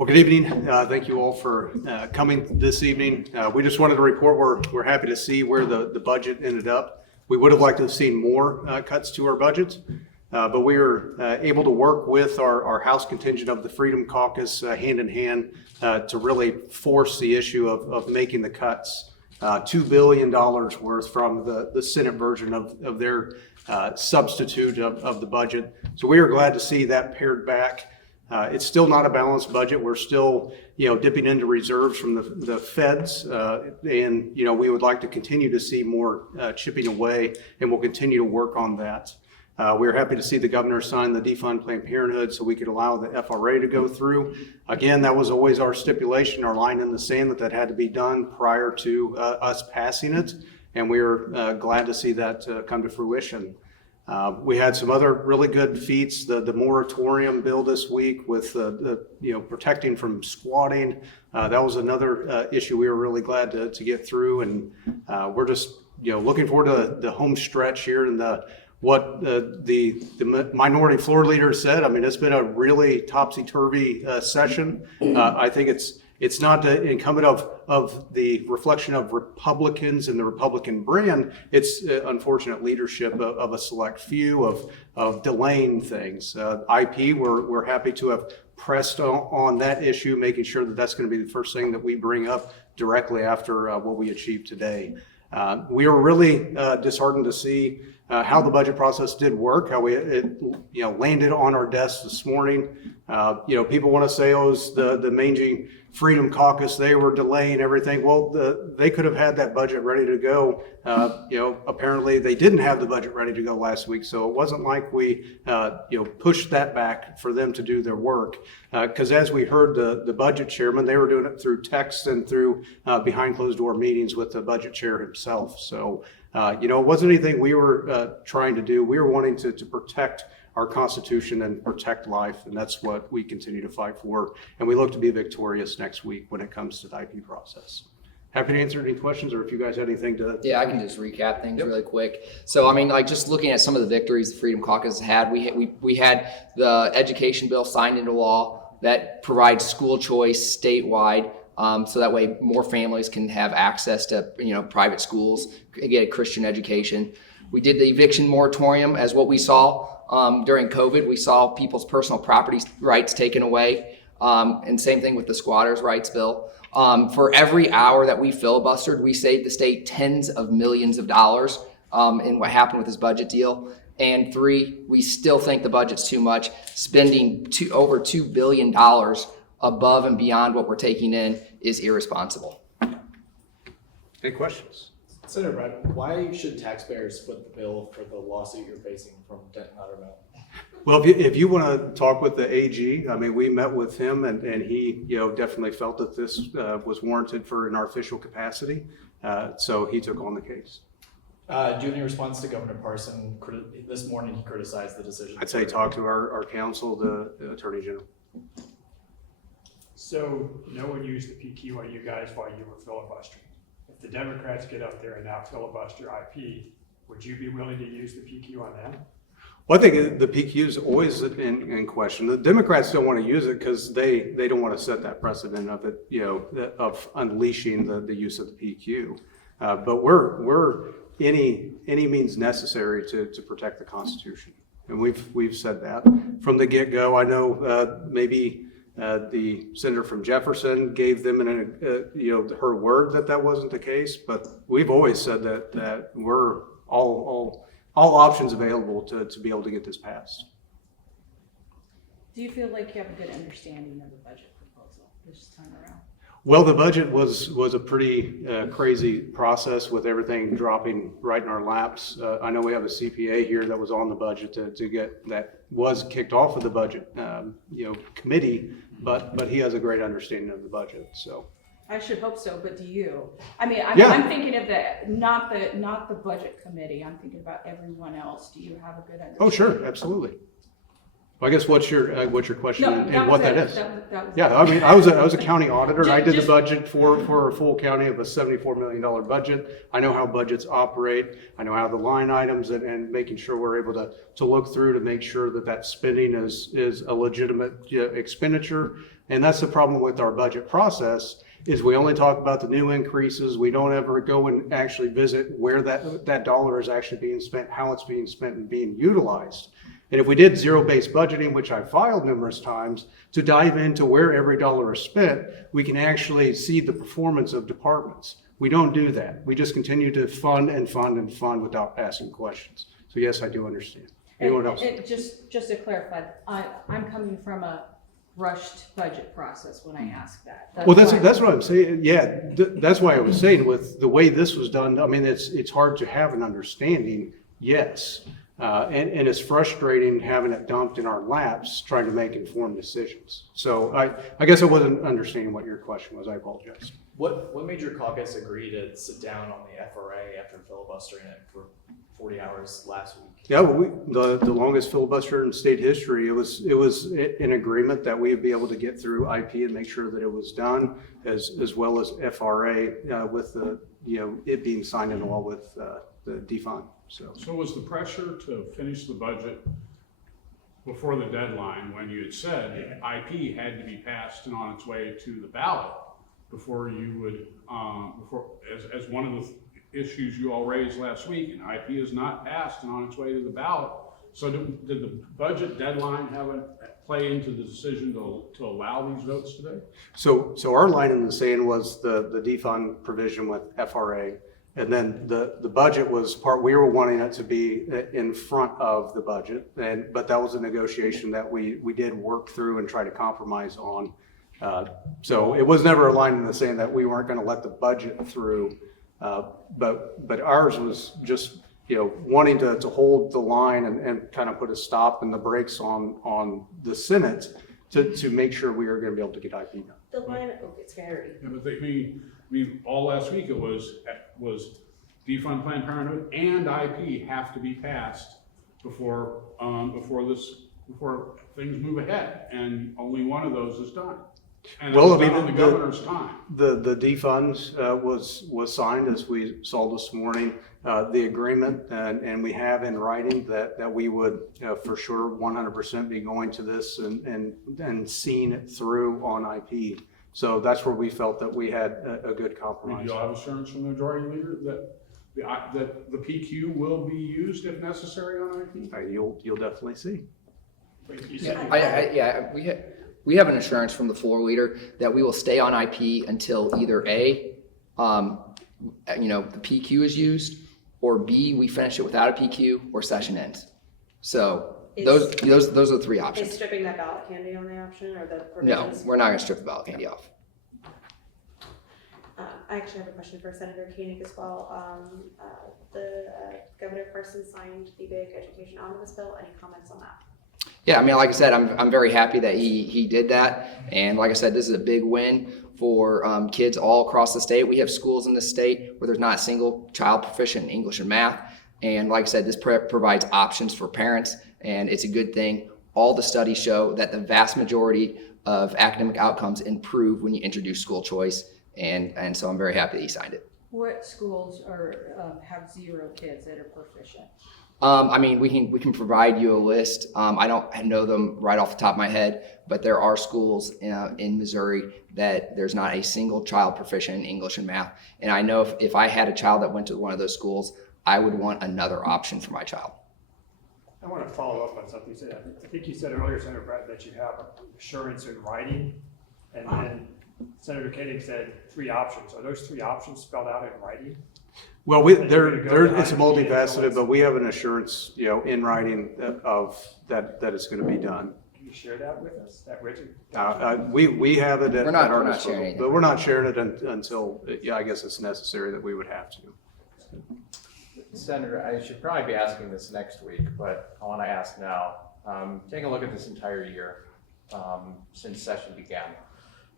Well, good evening. Thank you all for coming this evening. We just wanted to report we're happy to see where the budget ended up. We would have liked to have seen more cuts to our budget, but we were able to work with our House contingent of the Freedom Caucus hand in hand to really force the issue of making the cuts. $2 billion worth from the Senate version of their substitute of the budget. So we are glad to see that pared back. It's still not a balanced budget. We're still, dipping into reserves from the feds, and we would like to continue to see more chipping away, and we'll continue to work on that. We're happy to see the governor sign the defund Planned Parenthood so we could allow the FRA to go through. Again, that was always our stipulation, our line in the sand that had to be done prior to us passing it, and we're glad to see that come to fruition. We had some other really good feats. The moratorium bill this week with protecting from squatting. That was another issue we were really glad to get through, and we're just looking forward to the home stretch here and what the minority floor leader said. I mean, it's been a really topsy-turvy session. I think it's not incumbent of the reflection of Republicans and the Republican brand. It's unfortunate leadership of a select few of delaying things. IP, we're happy to have pressed on that issue, making sure that that's going to be the first thing that we bring up directly after what we achieved today. We were really disheartened to see how the budget process did work, how it landed on our desks this morning. People want to say, oh, it was the mangy Freedom Caucus, they were delaying everything. Well, they could have had that budget ready to go. Apparently they didn't have the budget ready to go last week, so it wasn't like we pushed that back for them to do their work. Because as we heard the budget chairman, they were doing it through text and through behind closed door meetings with the budget chair himself. So it wasn't anything we were trying to do. We were wanting to protect our Constitution and protect life, and that's what we continue to fight for. And we look to be victorious next week when it comes to the IP process. Happy to answer any questions, or if you guys had anything to... Yeah, I can just recap things really quick. So, I mean, just looking at some of the victories the Freedom Caucus had, we had the education bill signed into law that provides school choice statewide. So that way more families can have access to, private schools, get a Christian education. We did the eviction moratorium as what we saw during COVID. We saw people's personal property rights taken away. And same thing with the squatters' rights bill. For every hour that we filibustered, we saved the state tens of millions of dollars in what happened with this budget deal. And 3, we still think the budget's too much, spending over $2 billion above and beyond what we're taking in is irresponsible. Any questions? Senator Brett, why should taxpayers foot the bill for the lawsuit you're facing from Denton Lauderdale? Well, if you want to talk with the AG, I mean, we met with him and he, definitely felt that this was warranted in our official capacity. So he took on the case. Do you have any response to Governor Parson? This morning he criticized the decision. I'd say talk to our counsel, the Attorney General. So no one used the PQ on you guys while you were filibustering. If the Democrats get up there and now filibuster IP, would you be willing to use the PQ on them? Well, I think the PQ is always in question. The Democrats don't want to use it because they don't want to set that precedent of it, of unleashing the use of the PQ. But we're any means necessary to protect the Constitution, and we've said that from the get-go. I know maybe the senator from Jefferson gave them her word that wasn't the case, but we've always said that we're all options available to be able to get this passed. Do you feel like you have a good understanding of the budget proposal this time around? Well, the budget was a pretty crazy process with everything dropping right in our laps. I know we have a CPA here that was on the budget to get that was kicked off of the budget committee, but he has a great understanding of the budget. So I should hope so, but do you? I mean, Yeah. I'm thinking of not the budget committee. I'm thinking about everyone else. Do you have a good understanding? Oh, sure, absolutely. Well, I guess what's your question No, and what that is? That was Yeah, I mean, I was a county auditor, and I did the Just- budget for a full county of a $74 million budget. I know how budgets operate. I know how the line items and making sure we're able to look through to make sure that spending is a legitimate expenditure And that's the problem with our budget process, is we only talk about the new increases. We don't ever go and actually visit where that dollar is actually being spent, how it's being spent and being utilized. And if we did zero-based budgeting, which I filed numerous times, to dive into where every dollar is spent, we can actually see the performance of departments. We don't do that. We just continue to fund and fund and fund without asking questions. So yes, I do understand. Anyone else? Just to clarify, I'm coming from a rushed budget process when I ask that. Well, why. that's what I'm saying. Yeah, that's why I was saying with the way this was done, I mean, it's hard to have an understanding, yes. And it's frustrating having it dumped in our laps, trying to make informed decisions. So I guess I wasn't understanding what your question was. I apologize. What made your caucus agree to sit down on the FRA after filibustering it for 40 hours last week? Yeah, well, the longest filibuster in state history. It was an agreement that we would be able to get through IP and make sure that it was done, as well as FRA with the it being signed into law with the defund. So was the pressure to finish the budget before the deadline when you had said IP had to be passed and on its way to the ballot before you would, as one of the issues you all raised last week, and IP is not passed and on its way to the ballot. So did the budget deadline play into the decision to allow these votes today? So our line in the sand was the defund provision with FRA. And then the budget was we were wanting it to be in front of the budget, but that was a negotiation that we did work through and try to compromise on. So it was never a line in the sand that we weren't going to let the budget through, but ours was just wanting to hold the line and kind of put a stop and the brakes on the Senate to make sure we were going to be able to get IP done. The line, it's scary. Yeah, but all last week it was defund Planned Parenthood and IP have to be passed before things move ahead, and only one of those is done. And Well, it was on the governor's time. The defund was signed, as we saw this morning, the agreement, and we have in writing that we would for sure 100% be going to this and seeing it through on IP. So that's where we felt that we had a good compromise. Do you have assurance from the majority leader that the PQ will be used if necessary on IP? You'll definitely see. We have an assurance from the floor leader that we will stay on IP until either A, the PQ is used, or B, we finish it without a PQ, or session ends. So those are the three Is options. stripping that ballot candy on the option or the No, provisions? we're not going to strip the ballot candy off. I actually have a question for Senator Koenig as well. Governor Carson signed the big education omnibus bill. Any comments on that? Yeah, I mean, like I said, I'm very happy that he did that. And like I said, this is a big win for kids all across the state. We have schools in the state where there's not a single child proficient in English and math. And like I said, this provides options for parents, and it's a good thing. All the studies show that the vast majority of academic outcomes improve when you introduce school choice. And so I'm very happy that he signed it. What schools have 0 kids that are proficient? I mean, we can provide you a list. I don't know them right off the top of my head, but there are schools in Missouri that there's not a single child proficient in English and math. And I know if I had a child that went to one of those schools, I would want another option for my child. I want to follow up on something you said. I think you said earlier, Senator Brett, that you have assurance in writing, and then Senator Koenig said 3 options. Are those 3 options spelled out in writing? Well, it's multifaceted, but we have an assurance, in writing of that it's going to be done. Can you share that with us, that written? We have it at We're not our sharing disposal, anything. but we're not sharing it until, I guess it's necessary that we would have to. Senator, I should probably be asking this next week, but I want to ask now. Take a look at this entire year since session began.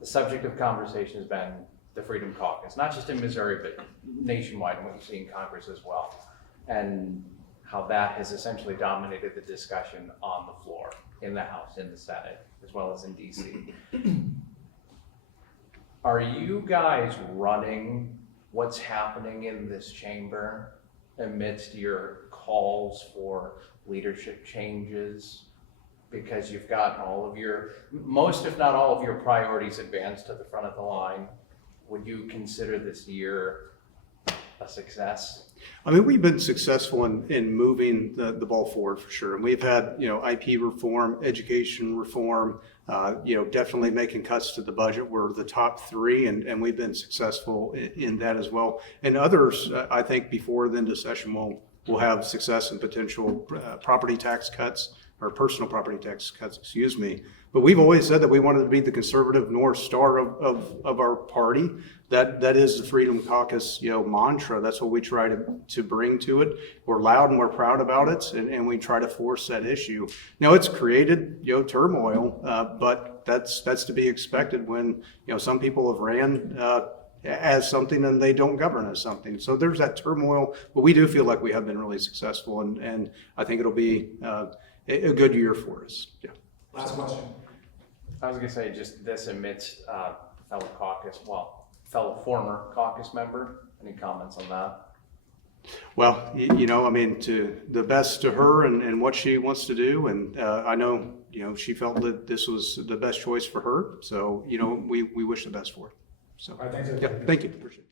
The subject of conversation has been the Freedom Caucus, not just in Missouri, but nationwide, and what you see in Congress as well, and how that has essentially dominated the discussion on the floor, in the House, in the Senate, as well as in DC. Are you guys running what's happening in this chamber amidst your calls for leadership changes because you've gotten most if not all of your priorities advanced to the front of the line. Would you consider this year a success? I mean, we've been successful in moving the ball forward for sure. And we've had, IP reform, education reform, definitely making cuts to the budget. We're the top three, and we've been successful in that as well. And others, I think before the end of session, we'll have success in potential property tax cuts, or personal property tax cuts, excuse me. But we've always said that we wanted to be the conservative North Star of our party. That is the Freedom Caucus, mantra. That's what we try to bring to it. We're loud and we're proud about it, and we try to force that issue. Now, it's created, turmoil, but that's to be expected when, some people have ran as something and they don't govern as something. So there's that turmoil, but we do feel like we have been really successful, and I think it'll be a good year for us. Yeah. Last question. I was gonna say, just this amidst fellow former caucus member. Any comments on that? Well, to the best to her and what she wants to do. And I know, she felt that this was the best choice for her. So, we wish the best for her. So, All right, thanks, yeah, everybody. thank you. Appreciate it.